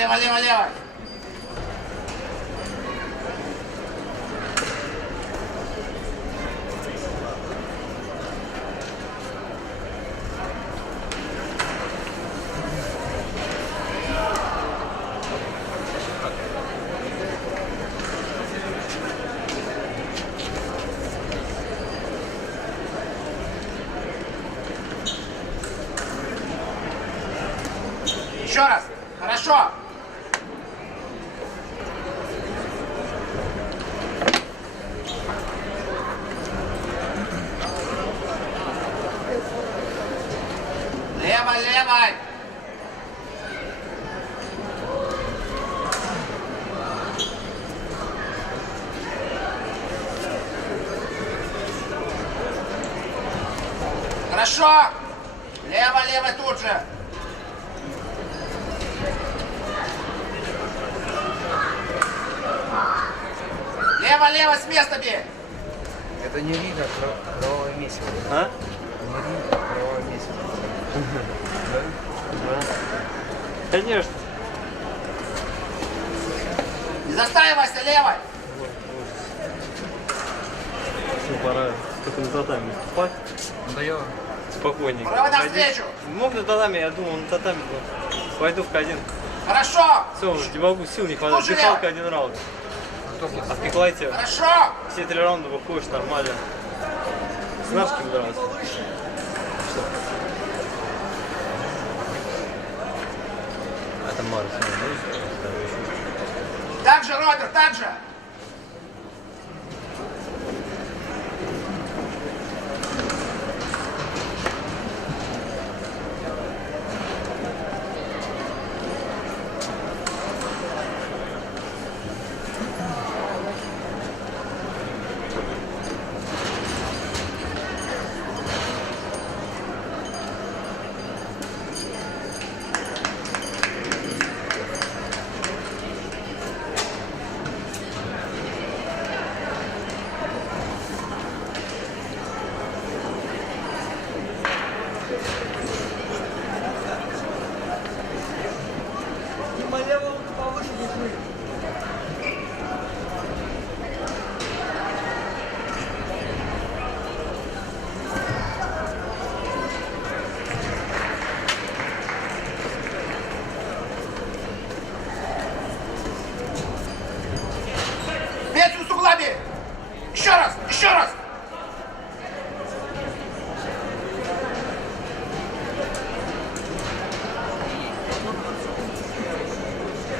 лево, лево, лево. Еще раз. Хорошо. Лево, лево. Хорошо. Лево, лево тут же. Лево, лево, с места бей! Это не ринг, а кровавое месиво. А? Не ринг, а кровавое месиво. Да. Конечно. Не застаивайся, левой! Все, пора только на татами спать. Да я... Спокойненько. Право навстречу! Мог на татами, я думал, на татами. Но пойду в один. Хорошо! Все, уже не могу, сил не хватает. Слушай, Дыхалка один раунд. А в пиклайте Хорошо! все 3 раунда выходишь нормально. С Нарским дрался. Что? Это Марс. Так же, Роберт, так же! Петлю с углами! Еще раз! Еще раз!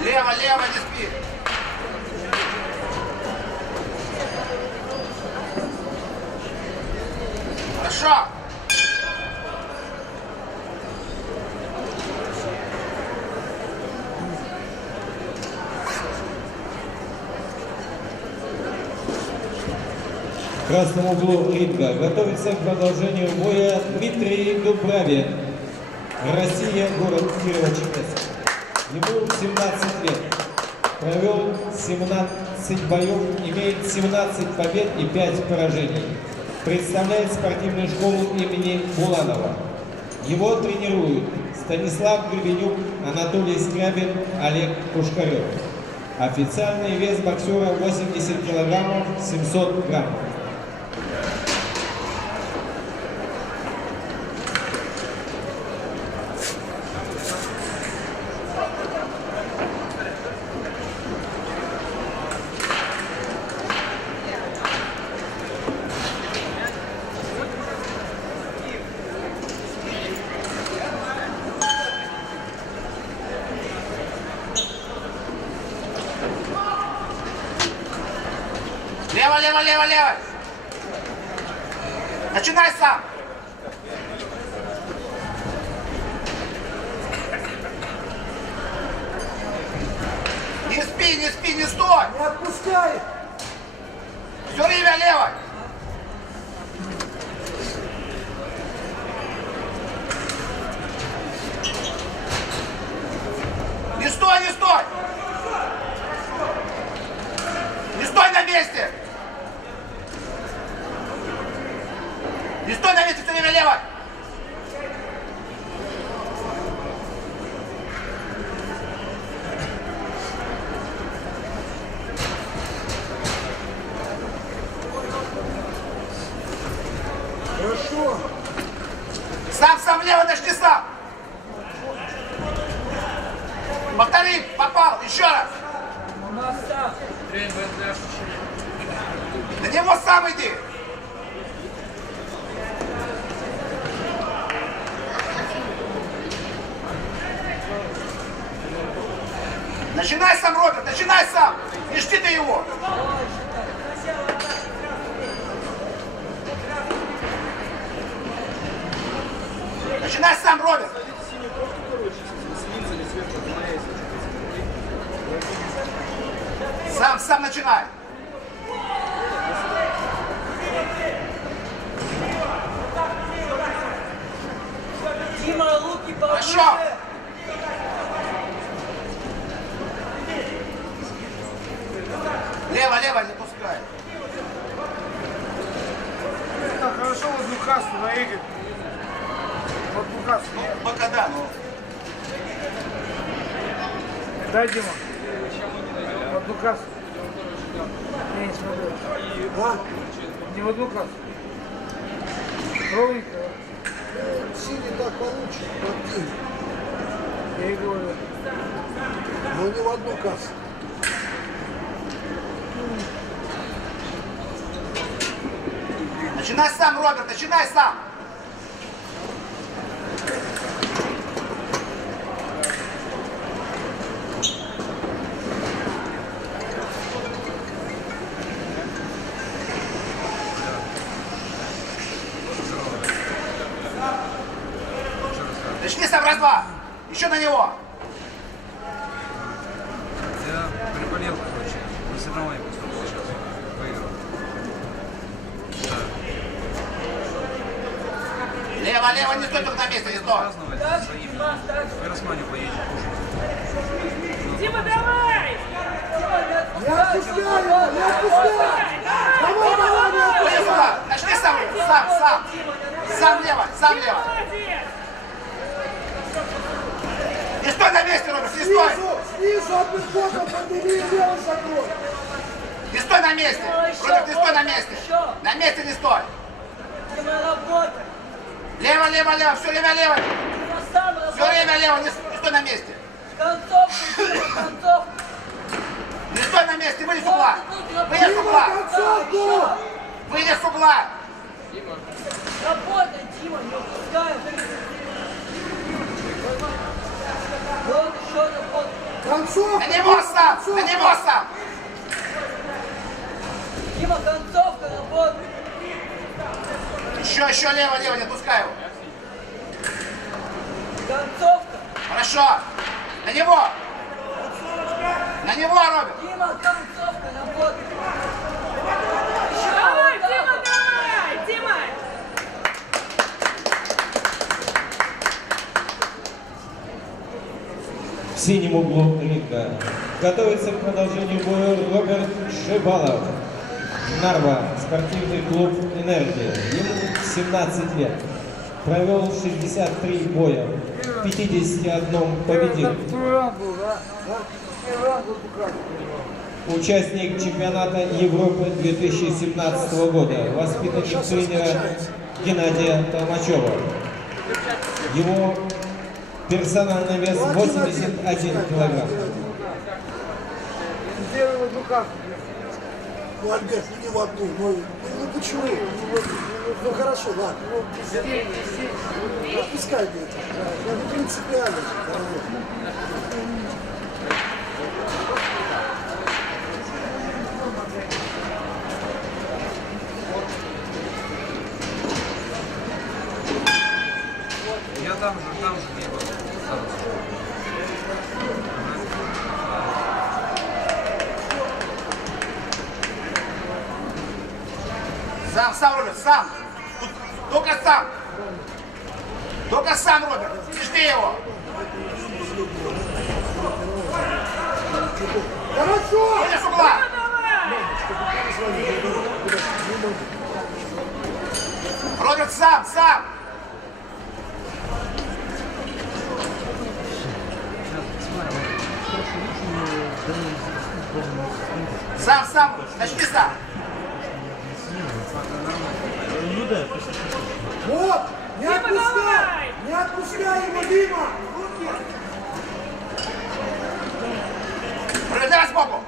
Лево, лево, не спи! Хорошо! В красном углу ринга готовится к продолжению боя Дмитрий Дубравин. Россия, город Кирово-Чепецк. Ему 17 лет. Провел 17 боев, имеет 17 побед и 5 поражений. Представляет спортивную школу имени Буланова. Его тренируют Станислав Гребенюк, Анатолий Скрябин, Олег Пушкарев. Официальный вес боксера 80 килограммов 700 граммов. Лево, лево, лево, лево! Начинай сам! Не спи, не спи, не стой! Не отпускай! Все время лево! Не стой, не стой! Не стой на месте! Не стой на месте, все время лево! Начни сам. Повтори, попал, еще раз. На него сам иди. Начинай сам, Роберт, начинай сам. Не жди ты его. Начинай сам, Роберт. Сам начинай. Дима, руки повыше. Хорошо. Лево, не пускай. Так, хорошо, вот Лукасу на Игорь. Вот Лукасу. Пока да, но... Дай, Дима. Вот Лукасу. Я не смотрю. Да? Не вот Лукасу. Ровненько. Синий так получше, как ты. Я и говорю. Но не в одну кассу. Начинай сам, Роберт, начинай сам. Начни сам, раз-два. Еще на него. Я приболел, короче. На соревновании поступил сейчас. Выиграл. Лево, не стой только на месте, не стой. Праздновать своим. В Пиросмане поедем кушать. Дима, давай! Не отпускай его, не отпускай! Давай, давай, не отпускай! Иди сюда. Начни сам. Сам лево. Молодец! Не стой на месте, Роберт, не стой. Снизу апперкотом подними и лево закрой! Не стой на месте. Роберт, не стой на месте. На месте не стой. Дима, работай! Лево, все время лево. Дима, сам Все работай! время лево, не стой на месте. Концовку, Дима, концовку! Не стой на месте, выйди с угла. Выйди с угла. Концовку! Выйди с угла. Работай, Дима, не упускай! Вот еще работай! Концовку! На него сам. Дима, концовка работает! Еще лево, не отпускай его. Концовка! Хорошо. На него, Роберт. Дима, концовка работает! Давай, Дима, давай! Дима! В синем углу ринга готовится к продолжению боя Роберт Шибалов. Нарва, спортивный клуб «Энергия». Ему 17 лет. Провел 63 боя, в 51 победил. Второй раунд был, да? Первый раунд был Лукасу. Участник чемпионата Европы 2017 года. Воспитанник тренера Геннадия Толмачева. Его персональный вес 81 килограмм. Первый вот Лукасу. Ну, Альберт, ну не в одну. Ну почему? Ну хорошо, ладно. Ну, отпускай мне это. Я не принципиально. Я там же не был. Сам, Роберт, сам. Только сам, Роберт. Не жди его. Хорошо! Выйди с угла. Роберт, сам. Сам. Начни сам. Вот! Не Дима, отпускай! давай! Не Не отпускай его, Дима! Руки! Рудик, давай сбоку.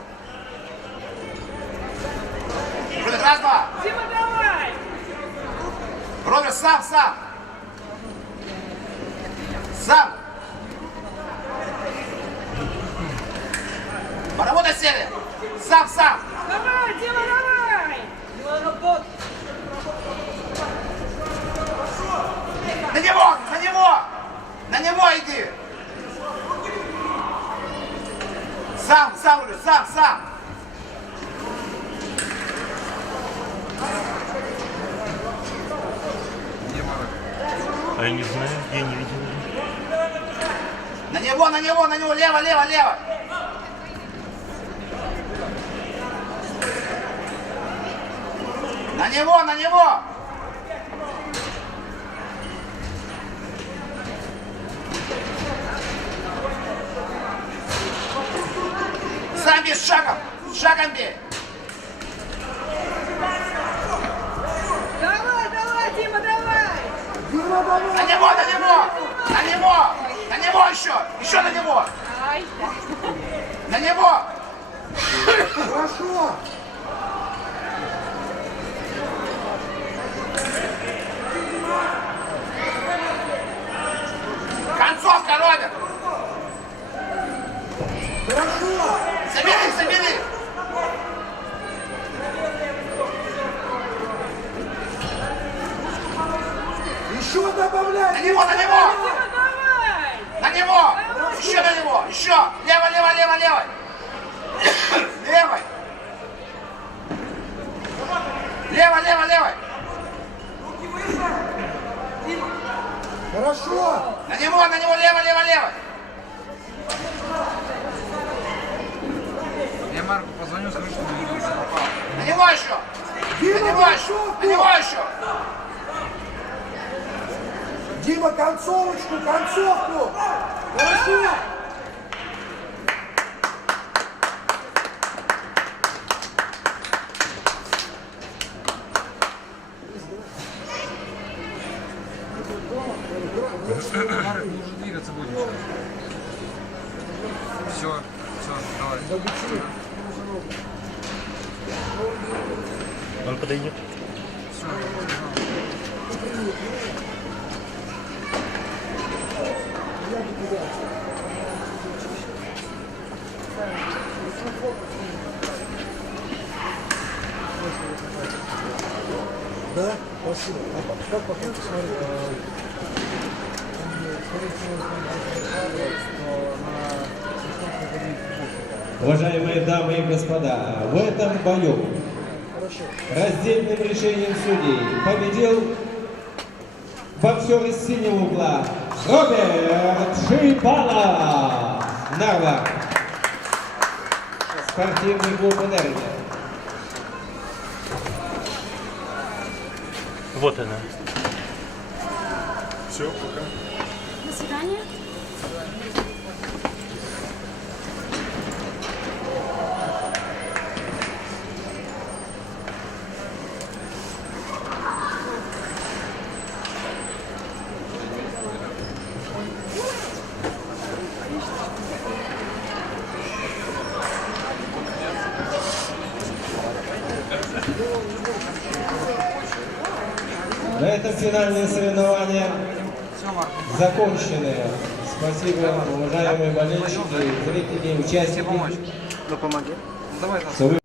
Рудик, раз, два. Дима, давай! Рудик, сам. Сам. Поработай, Север. Сам. Давай, Дима, давай! Дима, работай! На него иди. Сам, Рудик, сам. Где Марок? А я не знаю, я не видел. На него, лево. На него. Сам бей шагом бей. Давай, Дима, давай! Дима, давай! На него еще на него. Ай, На него. Хорошо! Концовка, Роберт. Хорошо! Забери. Еще добавляй! На него. Дима, давай! На него. Еще на него. Еще. Левой. Левой. Хорошо! На него. Левой. Я Марку позвоню, скажу, что не видел. На него еще. Дима, концовку! Дима, концовочку! Хорошо! Марк, мы уже двигаться будем сейчас. Все, давай. Он подойдет. Все, Да? Спасибо. Как потом посмотреть? Уважаемые дамы и господа, в этом бою раздельным решением судей победил боксер из синего угла Роберт Шибанов, Нарва, спортивный клуб «Энергия». Вот она. До свидания. На этом финальные соревнования закончены. Спасибо, уважаемые болельщики, зрители, участники. помочь. Ну помоги. Ну давай. Что вы